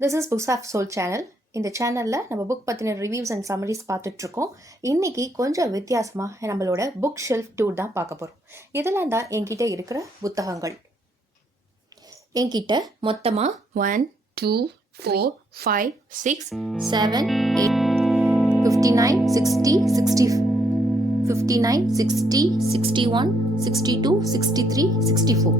This is books of soul channel இந்த சேனலில் நம்ம புக் பற்றின ரிவ்யூஸ் அண்ட் சமரிஸ் பார்த்துட்ருக்கோம். இன்றைக்கி கொஞ்சம் வித்தியாசமாக நம்மளோட புக் ஷெல்ஃப் டூர் தான் பார்க்க போகிறோம் இதெல்லாம் தான் என்கிட்ட இருக்கிற புத்தகங்கள். என்கிட்ட மொத்தமாக one two four five six seven eight fifty nine sixty sixty fifty nine sixty sixty one sixty two sixty three sixty four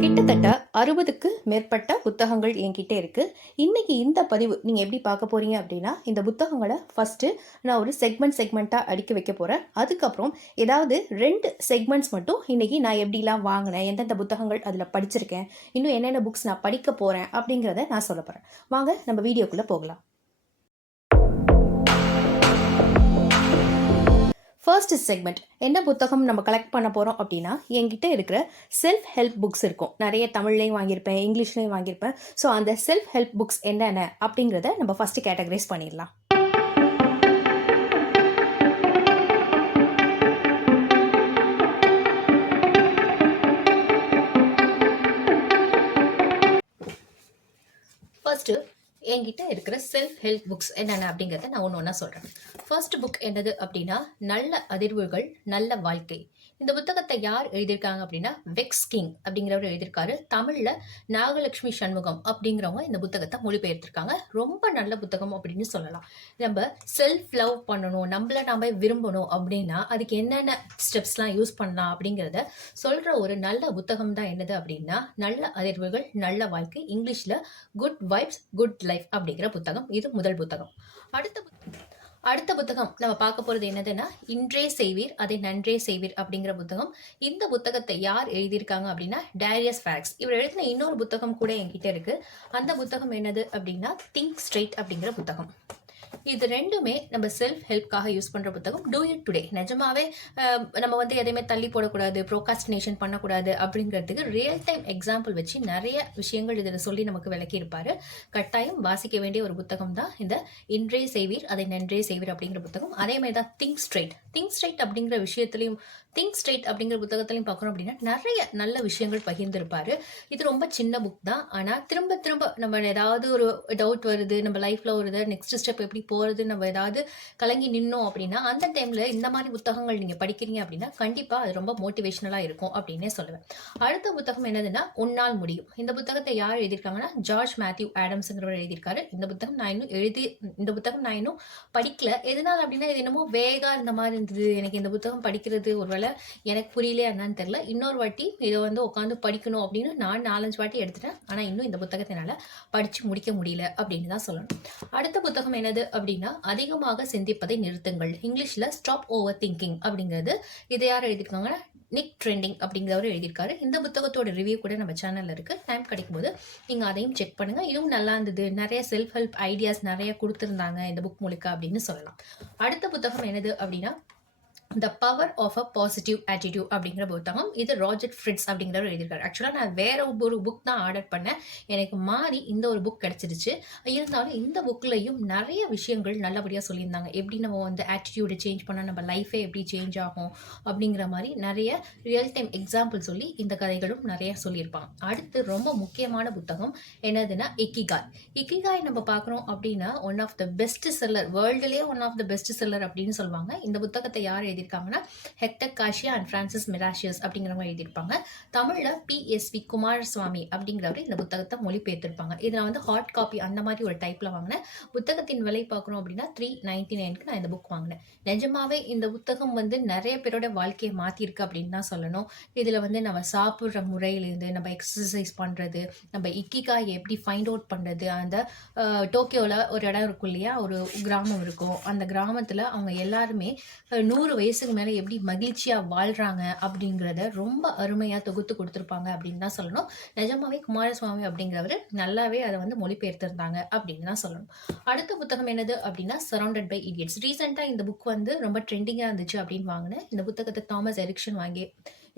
கிட்டத்தட்ட அறுபதுக்கு மேற்பட்ட புத்தகங்கள் என்கிட்ட இருக்குது இன்றைக்கி இந்த பதிவு நீங்கள் எப்படி பார்க்க போகிறீங்க அப்படின்னா இந்த புத்தகங்களை ஃபஸ்ட்டு நான் ஒரு செக்மெண்ட் செக்மெண்ட்டாக அடுக்கி வைக்க போகிறேன் அதுக்கப்புறம் ஏதாவது ரெண்டு செக்மெண்ட்ஸ் மட்டும் இன்றைக்கி நான் எப்படிலாம் வாங்கினேன் எந்தெந்த புத்தகங்கள் அதில் படிச்சிருக்கேன் இன்னும் என்னென்ன புக்ஸ் நான் படிக்க போகிறேன் அப்படிங்கிறத நான் சொல்ல போகிறேன் வாங்க நம்ம வீடியோக்குள்ளே போகலாம். ஃபர்ஸ்ட் செக்மெண்ட் என்ன புத்தகம் நம்ம கலெக்ட் பண்ண போகிறோம் அப்படின்னா என்கிட்ட இருக்கிற செல்ஃப் ஹெல்ப் புக்ஸ் இருக்கும். நிறைய தமிழ்லையும் வாங்கியிருப்பேன் இங்கிலீஷ்லையும் வாங்கியிருப்பேன். ஸோ அந்த செல்ஃப் ஹெல்ப் புக்ஸ் என்னென்ன அப்படிங்கிறத நம்ம ஃபஸ்ட்டு கேட்டகரைஸ் பண்ணிடலாம். ஃபஸ்ட்டு என்கிட்ட இருக்கிற செல்ஃப் ஹெல்ப் புக்ஸ் என்னென்ன அப்படிங்கிறத நான் ஒன்று ஒன்றா சொல்கிறேன் ஃபர்ஸ்ட் புக் என்னது அப்படின்னா நல்ல அதிர்வுகள் நல்ல வாழ்க்கை. இந்த புத்தகத்தை யார் எழுதியிருக்காங்க அப்படின்னா வெக்ஸ் கிங் அப்படிங்கிறவர் எழுதியிருக்காரு. தமிழில் நாகலட்சுமி சண்முகம் அப்படிங்கிறவங்க இந்த புத்தகத்தை மொழிபெயர்த்திருக்காங்க. ரொம்ப நல்ல புத்தகம் அப்படின்னு சொல்லலாம். நம்ம செல்ஃப் லவ் பண்ணணும் நம்மள நாம விரும்பணும் அப்படின்னா அதுக்கு என்னென்ன ஸ்டெப்ஸ்லாம் யூஸ் பண்ணலாம் அப்படிங்கிறத சொல்கிற ஒரு நல்ல புத்தகம் தான் என்னது அப்படின்னா நல்ல அதிர்வுகள் நல்ல வாழ்க்கை இங்கிலீஷில் குட் வைப்ஸ் குட் லைஃப் அப்படிங்கிற புத்தகம். இது முதல் புத்தகம். அடுத்த புத்தகம் அடுத்த புத்தகம் நம்ம பார்க்க போகிறது என்னதுன்னா இன்றே செய்வீர் அதை நன்றே செய்வீர் அப்படிங்கிற புத்தகம். இந்த புத்தகத்தை யார் எழுதியிருக்காங்க அப்படின்னா டேரியஸ் ஃபேக்ஸ். இவர் எழுதின இன்னொரு புத்தகம் கூட என்கிட்ட இருக்கு. அந்த புத்தகம் என்னது அப்படின்னா திங்க் ஸ்ட்ரெயிட் அப்படிங்கிற புத்தகம். இது ரெண்டுமே நம்ம செல்ஃப் ஹெல்ப்காக யூஸ் பண்ணுற புத்தகம். டூ இட் டுடே நிஜமாவே நம்ம வந்து எதையுமே தள்ளி போடக்கூடாது ப்ரோகாஸ்டினேஷன் பண்ணக்கூடாது அப்படிங்கிறதுக்கு ரியல் டைம் எக்ஸாம்பிள் வச்சு நிறைய விஷயங்கள் இதில் சொல்லி நமக்கு விளக்கியிருப்பார் கட்டாயம் வாசிக்க வேண்டிய ஒரு புத்தகம் தான் இந்த இன்றே செய்வீர் அதை நன்றே செய்வீர் அப்படிங்கிற புத்தகம். அதே மாதிரி தான் திங்க் ஸ்ட்ரைட் திங்க் ஸ்ட்ரைட் அப்படிங்கிற விஷயத்துலையும் திங்க் ஸ்ட்ரெயிட் அப்படிங்கிற புத்தகத்திலையும் பார்க்குறோம் அப்படின்னா நிறைய நல்ல விஷயங்கள் பகிர்ந்திருப்பாரு. இது ரொம்ப சின்ன புக் தான். ஆனால் திரும்ப திரும்ப நம்ம ஏதாவது ஒரு டவுட் வருது நம்ம லைஃப்பில் ஒரு நெக்ஸ்ட் ஸ்டெப் எப்படி போகிறது நம்ம ஏதாவது கலங்கி நின்னோம் அப்படின்னா அந்த டைமில் இந்த மாதிரி புத்தகங்கள் நீங்கள் படிக்கிறீங்க அப்படின்னா கண்டிப்பாக அது ரொம்ப மோட்டிவேஷனலாக இருக்கும் அப்படின்னே சொல்லுவேன். அடுத்த புத்தகம் என்னதுன்னா உன்னால் முடியும். இந்த புத்தகத்தை யார் எழுதியிருக்காங்கன்னா ஜார்ஜ் மேத்யூ ஆடம்ஸுங்கிறவர் எழுதியிருக்காரு. இந்த புத்தகம் நான் இன்னும் எழுதி இந்த புத்தகம் நான் இன்னும் படிக்கல. எதனால் அப்படின்னா இது என்னமோ வேகாக இருந்த மாதிரி இருந்தது. எனக்கு இந்த புத்தகம் படிக்கிறது எனக்கு புரியலையா என்னன்னு தெரில இன்னொரு வாட்டி இதை வந்து உட்காந்து படிக்கணும் அப்படின்னு நான் நாலஞ்சு வாட்டி எடுத்துட்டேன். ஆனால் இன்னும் இந்த புத்தகத்தை படித்து முடிக்க முடியல அப்படின்னு தான் சொல்லணும். அடுத்த புத்தகம் என்னது அப்படின்னா அதிகமாக சிந்திப்பதை நிறுத்துங்கள். இங்கிலீஷில் ஸ்டாப் ஓவர் திங்கிங் அப்படிங்கிறது இதை யார் எழுதியிருக்காங்கன்னா நிக் ட்ரெண்டிங் அப்படிங்கிறவர் எழுதியிருக்காரு. இந்த புத்தகத்தோட ரிவ்யூ கூட நம்ம சேனலில் இருக்குது டைம் கிடைக்கும்போது நீங்கள் அதையும் செக் பண்ணுங்கள் இதுவும் நல்லா இருந்தது. நிறைய செல்ஃப் ஹெல்ப் ஐடியாஸ் நிறைய கொடுத்துருந்தாங்க இந்த புக் மூலிக்க அப்படின்னு சொல்லலாம். அடுத்த புத்தகம் என்னது அப்படின்னா the power of a positive attitude அப்படிங்கிற புத்தகம். இது ராஜெட் ஃப்ரிட்ஸ் அப்படிங்கிறவர் எழுதியிருக்காரு. ஆக்சுவலாக நான் வேற ஒரு புக் தான் ஆர்டர் பண்ணேன். எனக்கு மாறி இந்த ஒரு புக் கிடச்சிருச்சு. இருந்தாலும் இந்த புக்லையும் நிறைய விஷயங்கள் நல்லபடியாக சொல்லியிருந்தாங்க. எப்படி நம்ம வந்து ஆட்டிடியூடை சேஞ்ச் பண்ணால் நம்ம லைஃபே எப்படி சேஞ்ச் ஆகும் அப்படிங்கிற மாதிரி நிறைய ரியல் டைம் எக்ஸாம்பிள் சொல்லி இந்த கதைகளும் நிறைய சொல்லியிருப்பாங்க. அடுத்து ரொம்ப முக்கியமான புத்தகம் என்னதுன்னா இக்கிகாய் இக்கிகாய் நம்ம பார்க்குறோம் அப்படின்னா one of the best seller வேர்ல்டுலேயே one of the best seller அப்படின்னு சொல்லுவாங்க. இந்த புத்தகத்தை யார் எழுதியிருக்காங்கன்னா Hector Garcia and Francis Miralles அப்படிங்கிறவங்க எழுதியிருப்பாங்க. தமிழில் பிஎஸ்வி குமாரசுவாமி அப்படிங்கிறவர் இந்த புத்தகத்தை மொழிபெயர்த்திருப்பாங்க. இதை நான் வந்து ஹார்ட் காப்பி அந்த மாதிரி ஒரு டைப்பில் வாங்கினேன். புத்தகத்தின் விலை பார்க்குறோம் அப்படின்னா த்ரீ நைன்டி நைனுக்கு நான் இந்த புக் வாங்கினேன். நிஜமாவே இந்த புத்தகம் வந்து நிறைய பேரோட வாழ்க்கையை மாற்றிருக்கு அப்படின்னு தான் சொல்லணும். இதில் வந்து நம்ம சாப்பிட்ற முறையிலேருந்து நம்ம எக்ஸசைஸ் பண்ணுறது நம்ம இக்கிகா எப்படி ஃபைண்ட் அவுட் பண்ணுறது அந்த டோக்கியோவில் ஒரு இடம் இருக்கும் இல்லையா? ஒரு கிராமம் இருக்கும். அந்த கிராமத்தில் அவங்க எல்லாருமே நூறு நூறு வயசுக்கு மேலே எப்படி மகிழ்ச்சியாக வாழ்கிறாங்க அப்படிங்கிறத ரொம்ப அருமையாக தொகுத்து கொடுத்துருப்பாங்க அப்படின்னு தான் சொல்லணும். நிஜமாவே குமாரசுவாமி அப்படிங்கிறவர் நல்லாவே அதை வந்து மொழிபெயர்த்திருந்தாங்க அப்படின்னு தான் சொல்லணும். அடுத்த புத்தகம் என்னது அப்படின்னா சரௌண்டட் பை இடியட்ஸ் ரீசெண்டாக இந்த புக் வந்து ரொம்ப ட்ரெண்டிங்காக இருந்துச்சு அப்படின்னு வாங்கினேன். இந்த புத்தகத்தை தாமஸ் எரிக்ஷன் வாங்கி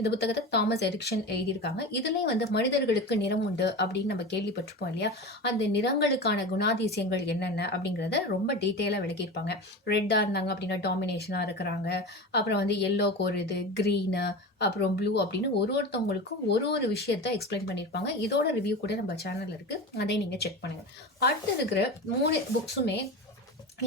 இந்த புத்தகத்தை தாமஸ் எரிக்ஷன் எழுதியிருக்காங்க. இதுலேயும் வந்து மனிதர்களுக்கு நிறம் உண்டு அப்படின்னு நம்ம கேள்விப்பட்டிருப்போம் இல்லையா? அந்த நிறங்களுக்கான குணாதிசயங்கள் என்னென்ன அப்படிங்கிறத ரொம்ப டீட்டெயிலாக விளக்கியிருப்பாங்க. ரெட்டாக இருந்தாங்க அப்படின்னா டாமினேஷனாக இருக்கிறாங்க. அப்புறம் வந்து எல்லோக்கு ஒரு இது க்ரீனு அப்புறம் ப்ளூ அப்படின்னு ஒரு ஒருத்தவங்களுக்கும் ஒரு ஒரு விஷயத்த எக்ஸ்பிளைன் பண்ணியிருப்பாங்க. இதோட ரிவ்யூ கூட நம்ம சேனலில் இருக்குது அதை நீங்கள் செக் பண்ணுங்கள் அடுத்து இருக்கிற மூணு புக்ஸுமே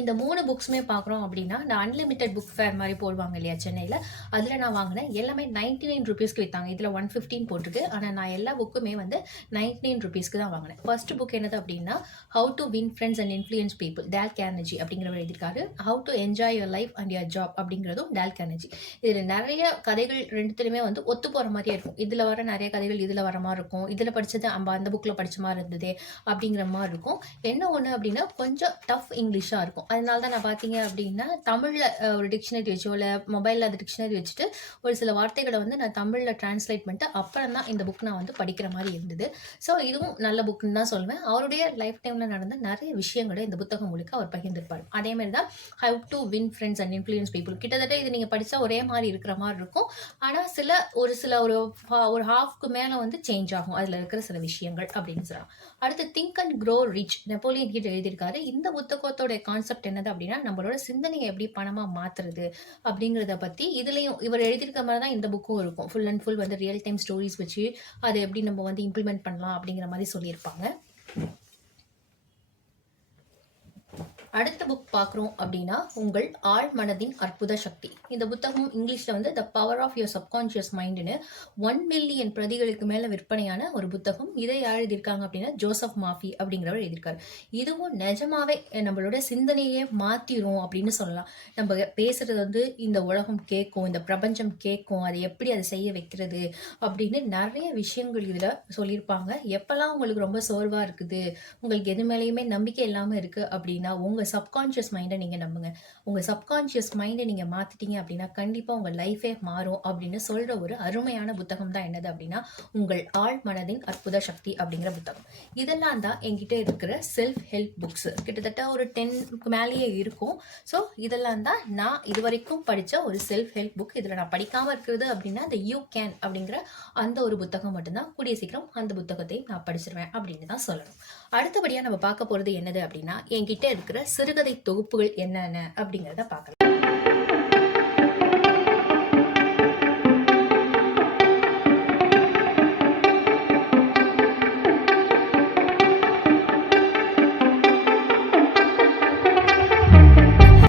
இந்த மூணு புக்ஸுமே பார்க்குறோம் அப்படின்னா இந்த அன்லிமிட்டெட் புக் ஃபேர் மாதிரி போடுவாங்க இல்லையா சென்னையில்? அதில் நான் வாங்கினேன். எல்லாமே நைன்டி நைன் ருபீஸ்க்கு விற்றாங்க இதில் ஒன் ஃபிஃப்டின் போட்டிருக்கு. ஆனால் நான் எல்லா புக்குமே வந்து நைன்டி நைன் ருபீஸ்க்கு தான் வாங்கினேன். ஃபர்ஸ்ட் புக் என்னது அப்படின்னா how to win friends and influence people Dale Carnegie அப்படிங்கிறவர் எழுதியிருக்காரு. How to enjoy your life and your job அப்படிங்கிறதும் டேல் கேனர்ஜி இதில் நிறைய கதைகள் ரெண்டுத்துலையுமே வந்து ஒத்து போகிற மாதிரியே இருக்கும். இதில் வர நிறைய கதைகள் இதில் வர மாதிரி இருக்கும். இதில் படித்தது நம்ம அந்த புக்கில் படித்த மாதிரி இருந்தது அப்படிங்கிற மாதிரி இருக்கும். என்ன ஒன்று அப்படின்னா கொஞ்சம் டஃப் இங்கிலீஷாக இருக்கும். அதனால தான் நான் பார்த்தீங்க அப்படின்னா தமிழில் ஒரு டிக்ஷனரி வச்சோ இல்லை மொபைலில் அந்த டிக்ஷனரி வச்சுட்டு ஒரு சில வார்த்தைகளை வந்து நான் தமிழில் டிரான்ஸ்லேட் பண்ணிட்டு அப்புறம் தான் இந்த புக் நான் வந்து படிக்கிற மாதிரி இருந்தது. ஸோ இதுவும் நல்ல புக்குன்னு தான் சொல்லுவேன் அவருடைய லைஃப் டைமில் நடந்த நிறைய விஷயங்களை இந்த புத்தகம் முழுக்க அவர் பகிர்ந்திருப்பார். அதேமாதிரி தான் how to win friends and influence people கிட்டத்தட்ட இது நீங்கள் படித்தா ஒரே மாதிரி இருக்கிற மாதிரி இருக்கும். ஆனால் சில ஒரு சில ஒரு ஒரு ஹாஃப்க்கு மேலே வந்து சேஞ்ச் ஆகும். அதில் இருக்கிற சில விஷயங்கள் அப்படின்னு சொல்லலாம் அடுத்து think and grow rich Napoleon கிட்ட எழுதியிருக்காரு இந்த புத்தகத்தோட கான்செப்ட் என்னது அப்படின்னா நம்மளோட சிந்தனையை எப்படி பணமாக மாற்றுறது அப்படிங்கிறத பற்றி இதுலேயும் இவர் எழுதியிருக்க மாதிரி தான் இந்த புக்கும் இருக்கும். ஃபுல் அண்ட் ஃபுல் வந்து ரியல் டைம் ஸ்டோரிஸ் வச்சு அதை எப்படி நம்ம வந்து இம்ப்ளிமெண்ட் பண்ணலாம் அப்படிங்கிற மாதிரி சொல்லியிருப்பாங்க. அடுத்த புக் பார்க்குறோம் அப்படின்னா உங்கள் ஆழ் மனதின் அற்புத சக்தி. இந்த புத்தகம் இங்கிலீஷில் வந்து the power of your subconscious மைண்டுன்னு one million பிரதிகளுக்கு மேலே விற்பனையான ஒரு புத்தகம். இதை யார் எழுதியிருக்காங்க அப்படின்னா ஜோசப் மாஃபி அப்படிங்கிறவர் எழுதியிருக்காரு. இதுவும் நிஜமாவே நம்மளோட சிந்தனையே மாற்றிடும் அப்படின்னு சொல்லலாம். நம்ம பேசுறது வந்து இந்த உலகம் கேட்கும் இந்த பிரபஞ்சம் கேட்கும் அதை எப்படி அதை செய்ய வைக்கிறது அப்படின்னு நிறைய விஷயங்கள் இதில் சொல்லியிருப்பாங்க. எப்போல்லாம் உங்களுக்கு ரொம்ப சோர்வாக இருக்குது உங்களுக்கு எது மேலேயுமே நம்பிக்கை இல்லாமல் இருக்குது அப்படின்னா உங்கள் சப்கான்ஷியஸ் மைண்டை நீங்கள் நம்புங்க. உங்கள் சப்கான்ஷியஸ் மைண்டை நீங்கள் மாற்றிட்டீங்க அப்படின்னா கண்டிப்பாக உங்கள் லைஃபே மாறும் அப்படின்னு சொல்கிற ஒரு அருமையான புத்தகம் தான் என்னது அப்படின்னா உங்கள் ஆழ் மனதின் அற்புத சக்தி அப்படிங்கிற புத்தகம். இதெல்லாம் தான் எங்கிட்ட இருக்கிற செல்ஃப் ஹெல்ப் புக்ஸ் கிட்டத்தட்ட ஒரு டென்க்கு மேலேயே இருக்கும். ஸோ இதெல்லாம் தான் நான் இது வரைக்கும் படித்த ஒரு செல்ஃப் ஹெல்ப் புக் இதில் நான் படிக்காமல் இருக்கிறது அப்படின்னா இந்த யூ கேன் அப்படிங்கிற அந்த ஒரு புத்தகம் மட்டும்தான். கூடிய சீக்கிரம் அந்த புத்தகத்தையும் நான் படிச்சிருவேன் அப்படின்னு தான் சொல்லணும். அடுத்தபடியாக நம்ம பார்க்க போகிறது என்னது அப்படின்னா என்கிட்ட இருக்கிற சிறுகதை தொகுப்புகள் என்னென்ன அப்படிங்கிறத பார்க்கலாம்.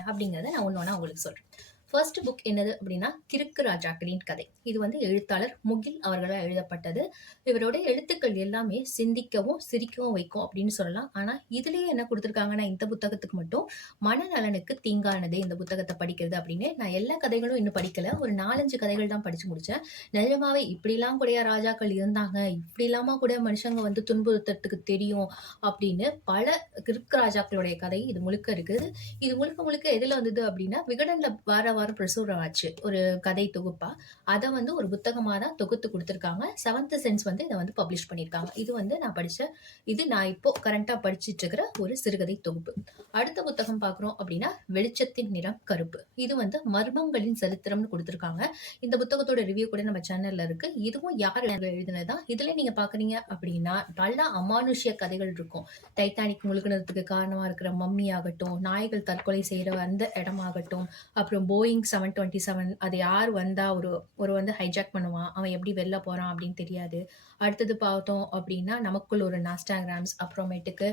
அப்படிங்கிறத நான் ஒன்று ஒன்றா உங்களுக்கு சொல்கிறேன் ஃபர்ஸ்ட் புக் என்னது அப்படின்னா கிறுக்கு ராஜாக்களின் கதை. இது வந்து எழுத்தாளர் முகில் அவர்களால் எழுதப்பட்டது. இவரோட எழுத்துக்கள் எல்லாமே சிந்திக்கவும் சிரிக்கவும் வைக்கும் அப்படின்னு சொல்லலாம். ஆனால் இதுலேயே என்ன கொடுத்துருக்காங்கன்னா இந்த புத்தகத்துக்கு மட்டும் மனநலனுக்கு தீங்கானது இந்த புத்தகத்தை படிக்கிறது அப்படின்னு நான் எல்லா கதைகளும் இன்னும் படிக்கல. ஒரு நாலஞ்சு கதைகள் தான் படித்து முடித்தேன் நிஜமாவே இப்படிலாம் கூட ராஜாக்கள் இருந்தாங்க? இப்படிலாமா கூட மனுஷங்க வந்து துன்புறுத்தத்துக்கு தெரியும் அப்படின்னு பல கிறுக்கு ராஜாக்களுடைய கதை இது முழுக்க இருக்குது. இது முழுக்க முழுக்க எதில் வந்தது அப்படின்னா விகடனில் வர வாரம் பிரசுரம் ஆச்சு. ஒரு கதை தொகுப்பா. அதை வந்து ஒரு புத்தகமாக தான் தொகுத்து கொடுத்துருக்காங்க. செவன்த் சென்ஸ் வந்து இதை வந்து பப்ளிஷ் பண்ணியிருக்காங்க இது வந்து நான் படித்த இது நான் இப்போ கரண்ட்டாக படிச்சிட்டு இருக்கிற ஒரு சிறுகதை தொகுப்பு. அடுத்த புத்தகம் பார்க்குறோம் அப்படின்னா வெளிச்சத்தின் நிறம் கருப்பு. இது வந்து மர்மங்களின் சரித்திரம்னு கொடுத்துருக்காங்க. இந்த புத்தகத்தோட ரிவ்யூ கூட நம்ம சேனலில் இருக்கு. இதுவும் யார் எழுதினதா? இதுல நீங்க பாக்குறீங்க அப்படின்னா பல அமானுஷ்ய கதைகள் இருக்கும். டைட்டானிக் முழுகினத்துக்கு காரணமா இருக்கிற மம்மி ஆகட்டும் நாய்கள் தற்கொலை செய்யற அந்த இடமாகட்டும் அப்புறம் போயிங் செவன் டுவெண்ட்டி செவன் அது யார் வந்தா ஒரு ஒரு வந்து ஹைஜாக் பண்ணுவான் அவன் எப்படி வெளில போறான் அப்படின்னு தெரியாது. அடுத்தது பார்த்தோம் அப்படின்னா நமக்குள் ஒரு நாஸ்டாகிராம்ஸ் அப்புறமேட்டுக்கு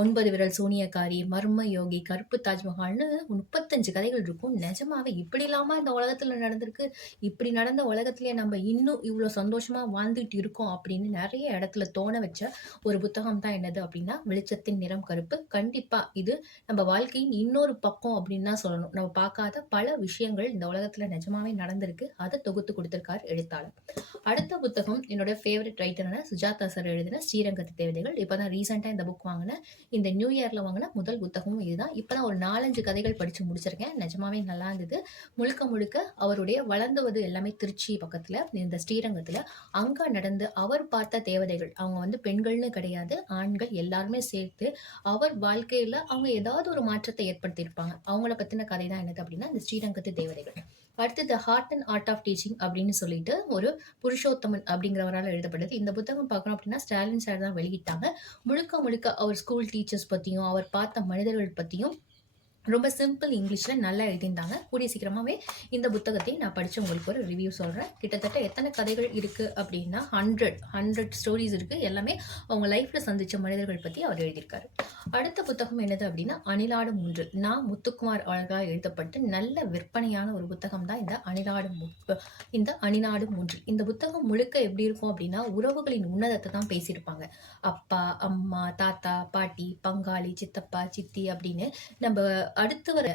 ஒன்பது விரல் சூனியக்காரி மர்ம யோகி கருப்பு தாஜ்மஹால்னு முப்பத்தஞ்சு கதைகள் இருக்கும். நிஜமாவே இப்படி இல்லாம இந்த உலகத்துல நடந்திருக்கு. இப்படி நடந்த உலகத்திலேயே நம்ம இன்னும் இவ்வளோ சந்தோஷமா வாழ்ந்துட்டு இருக்கோம் அப்படின்னு நிறைய இடத்துல தோண வச்ச ஒரு புத்தகம் தான் என்னது அப்படின்னா வெளிச்சத்தின் நிறம் கருப்பு. கண்டிப்பா இது நம்ம வாழ்க்கையின் இன்னொரு பக்கம் அப்படின்னு தான் சொல்லணும். நம்ம பார்க்காத பல விஷயங்கள் இந்த உலகத்துல நிஜமாவே நடந்திருக்கு. அதை தொகுத்து கொடுத்திருக்காரு எழுத்தாளர். அடுத்த புத்தகம் என்னோட ஃபேவரட் ரைட்டரான சுஜாதா சார் எழுதின ஸ்ரீரங்கத்து தேவதைகள். இப்போதான் ரீசெண்டாக இந்த புக் வாங்கினேன் இந்த நியூ இயரில் வாங்கின முதல் புத்தகமும் இதுதான். இப்போ தான் ஒரு நாலஞ்சு கதைகள் படித்து முடிச்சிருக்கேன். நிஜமாவே நல்லா இருந்தது. முழுக்க முழுக்க அவருடைய வளர்ந்துவது எல்லாமே திருச்சி பக்கத்தில் இந்த ஸ்ரீரங்கத்தில். அங்கே நடந்து அவர் பார்த்த தேவதைகள் அவங்க வந்து பெண்கள்னு கிடையாது ஆண்கள் எல்லாருமே சேர்த்து அவர் வாழ்க்கையில் அவங்க ஏதாவது ஒரு மாற்றத்தை ஏற்படுத்தியிருப்பாங்க. அவங்கள பற்றின கதை தான் என்னது அப்படின்னா இந்த ஸ்ரீரங்கத்து தேவதைகள். அடுத்து the heart and art of teaching அப்படின்னு சொல்லிட்டு ஒரு புருஷோத்தமன் அப்படிங்கிறவரால் எழுதப்பட்டது. இந்த புத்தகம் பார்க்கணும் அப்படின்னா ஸ்டாலின் சார் தான் வெளியிட்டாங்க. முழுக்க முழுக்க அவர் ஸ்கூல் டீச்சர்ஸ் பற்றியும் அவர் பார்த்த மனிதர்கள் பற்றியும் ரொம்ப சிம்பிள் இங்கிலீஷில் நல்லா எழுதியிருந்தாங்க. கூடிய சீக்கிரமாகவே இந்த புத்தகத்தை நான் படித்து உங்களுக்கு ஒரு ரிவ்யூ சொல்கிறேன் கிட்டத்தட்ட எத்தனை கதைகள் இருக்குது அப்படின்னா ஹண்ட்ரட் ஹண்ட்ரட் ஸ்டோரிஸ் இருக்குது எல்லாமே அவங்க லைஃப்பில் சந்தித்த மனிதர்கள் பற்றி அவர் எழுதியிருக்காரு. அடுத்த புத்தகம் என்னது அப்படின்னா அணிலாடு மூன்று. நான் முத்துக்குமார் அவர்களால் எழுதப்பட்டு நல்ல விற்பனையான ஒரு புத்தகம் தான் இந்த அணிலாடு இந்த அணிநாடு மூன்று. இந்த புத்தகம் முழுக்க எப்படி இருக்கும் அப்படின்னா உறவுகளின் உன்னதத்தை தான் பேசியிருப்பாங்க. அப்பா அம்மா தாத்தா பாட்டி பங்காளி சித்தப்பா சித்தி அப்படின்னு நம்ம அடுத்து வர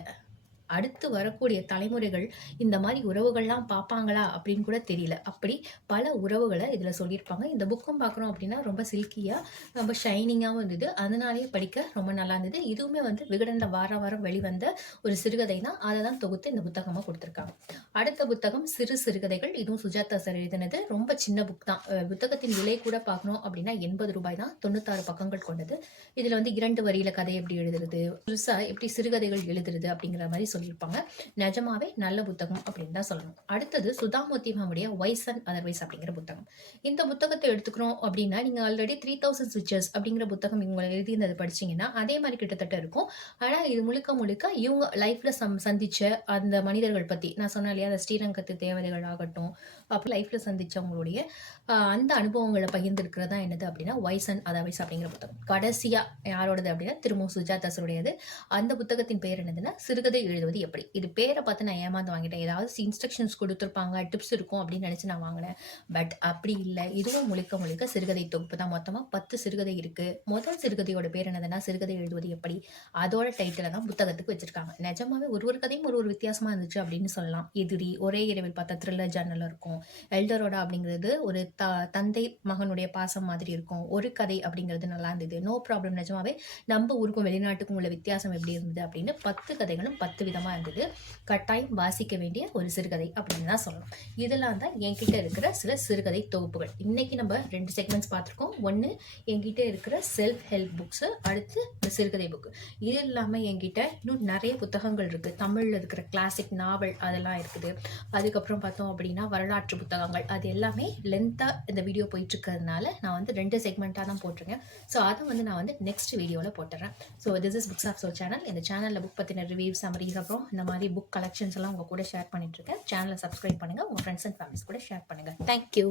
அடுத்து வரக்கூடிய தலைமுறைகள் இந்த மாதிரி உறவுகள்லாம் பார்ப்பாங்களா அப்படின்னு கூட தெரியல. அப்படி பல உறவுகளை இதில் சொல்லியிருப்பாங்க. இந்த புக்கும் பார்க்குறோம் அப்படின்னா ரொம்ப சில்கியாக ரொம்ப ஷைனிங்காகவும் இருந்தது. அதனாலேயே படிக்க ரொம்ப நல்லா இருந்தது. இதுவுமே வந்து விகடனில் வார வாரம் வெளிவந்த ஒரு சிறுகதை தான். அதை தான் தொகுத்து இந்த புத்தகமாக கொடுத்துருக்காங்க. அடுத்த புத்தகம் சிறு சிறுகதைகள். இதுவும் சுஜாதா சார் எழுதினது. ரொம்ப சின்ன புக் தான். புத்தகத்தின் விலை கூட பார்க்கணும் அப்படின்னா எண்பது ரூபாய் தான். தொண்ணூத்தாறு பக்கங்கள் கொண்டது. இதில் வந்து இரண்டு வரியில் கதை எப்படி எழுதுறது புதுசாக எப்படி சிறுகதைகள் எழுதுறது அப்படிங்கிற மாதிரி சொல்லியிருப்பாங்க. நிஜமாவே நல்ல புத்தகம் அப்படின்னு தான் சொல்லணும். அடுத்தது சுதாமூர்த்தி மேமுடைய வைஸ் அண்ட் அதர்வைஸ் அப்படிங்கிற புத்தகம். இந்த புத்தகத்தை எடுத்துக்கிறோம் அப்படின்னா நீங்கள் ஆல்ரெடி த்ரீ தௌசண்ட் சுவிச்சஸ் அப்படிங்கிற புத்தகம் இவங்க எழுதியிருந்தது படிச்சீங்கன்னா அதே மாதிரி கிட்டத்தட்ட இருக்கும். ஆனால் இது முழுக்க முழுக்க இவங்க லைஃப்பில் சம் சந்திச்ச அந்த மனிதர்கள் பற்றி நான் சொன்னேன் இல்லையா அந்த ஸ்ரீரங்கத்து தேவதைகள் ஆகட்டும் அப்போ லைஃப்பில் சந்தித்தவங்களுடைய அந்த அனுபவங்களை பகிர்ந்துருக்கிறதா என்னது அப்படின்னா வைஸ் அண்ட் அதர்வைஸ் அப்படிங்கிற புத்தகம். கடைசியாக யாரோடது அப்படின்னா திரும்பவும் சுஜாதாஸுடையது அந்த புத்தகத்தின் பேர் என்னதுன்னா சிறுகதை எழுதுவது எப்படி? இது பேரை பார்த்து நான் ஏமாந்து வாங்கிட்டேன் ஏதாவது இன்ஸ்ட்ரக்ஷன்ஸ் கொடுத்துருப்பாங்க டிப்ஸ் இருக்கும் அப்படின்னு நினச்சி நான் வாங்கினேன். பட் அப்படி இல்லை. இதுவும் முழுக்க முழுக்க சிறுகதை தொகுப்பு தான். மொத்தமாக பத்து சிறுகதை இருக்குது முதல் சிறுகதையோட பேர் என்னதுன்னா சிறுகதை எழுதுவது எப்படி? அதோட டைட்டில் தான் புத்தகத்துக்கு வச்சுருக்காங்க. நிஜமாவே ஒரு ஒரு கதையும் ஒரு ஒரு வித்தியாசமாக இருந்துச்சு அப்படின்னு சொல்லலாம். எதிரி ஒரே இரவில் பார்த்தா த்ரில்லர் ஜன்னல் இருக்கும். எல்டரோடா அப்படிங்கிறது ஒரு த தந்தை மகனுடைய பாசம் மாதிரி இருக்கும். ஒரு கதை அப்படிங்கிறது நல்லா இருந்தது. நோ ப்ராப்ளம் நிஜமாவே நம்ம ஊருக்கும் வெளிநாட்டுக்கும் உள்ள வித்தியாசம் எப்படி இருந்தது அப்படின்னு பத்து கதைகளும் பத்து விதமாக இருந்தது. கட்டாயம் வாசிக்க வேண்டிய ஒரு சிறுகதை அப்படின்னு தான் சொல்லணும். இதெல்லாம் தான் என்கிட்ட இருக்கிற சில சிறுகதை தொகுப்புகள். இன்னைக்கு நம்ம ரெண்டு செக்மெண்ட்ஸ் பார்த்துருக்கோம். ஒன்று என்கிட்ட இருக்கிற செல்ஃப் ஹெல்ப் புக்ஸு அடுத்து இந்த சிறுகதை புக்கு இது இல்லாமல் என்கிட்ட இன்னும் நிறைய புத்தகங்கள் இருக்குது தமிழில் இருக்கிற கிளாசிக் நாவல் அதெல்லாம் இருக்குது. அதுக்கப்புறம் பார்த்தோம் அப்படின்னா வரலாற்று புத்தகங்கள் அது எல்லாமே லென்த்தாக இந்த வீடியோ போயிட்டு இருக்கிறதுனால நான் வந்து ரெண்டு செக்மெண்ட்டாக தான் போட்டிருக்கேன். ஸோ அதை வந்து நான் வந்து நெக்ஸ்ட் வீடியோவில் போட்டுறேன். So this is books of soul channel இந்த சேனலில் புக் பற்றின ரிவ்யூ சமரிஸ் அப்புறம் இந்த மாதிரி புக் கலெக்ஷன்ஸ் எல்லாம் உங்கள் கூட ஷேர் பண்ணிட்டுருக்கேன். சேனலை சப்ஸ்கிரைப் பண்ணுங்கள் உங்கள் ஃப்ரெண்ட்ஸ் அண்ட் ஃபேமிலிஸ் கூட ஷேர் பண்ணுங்கள் தேங்க்யூ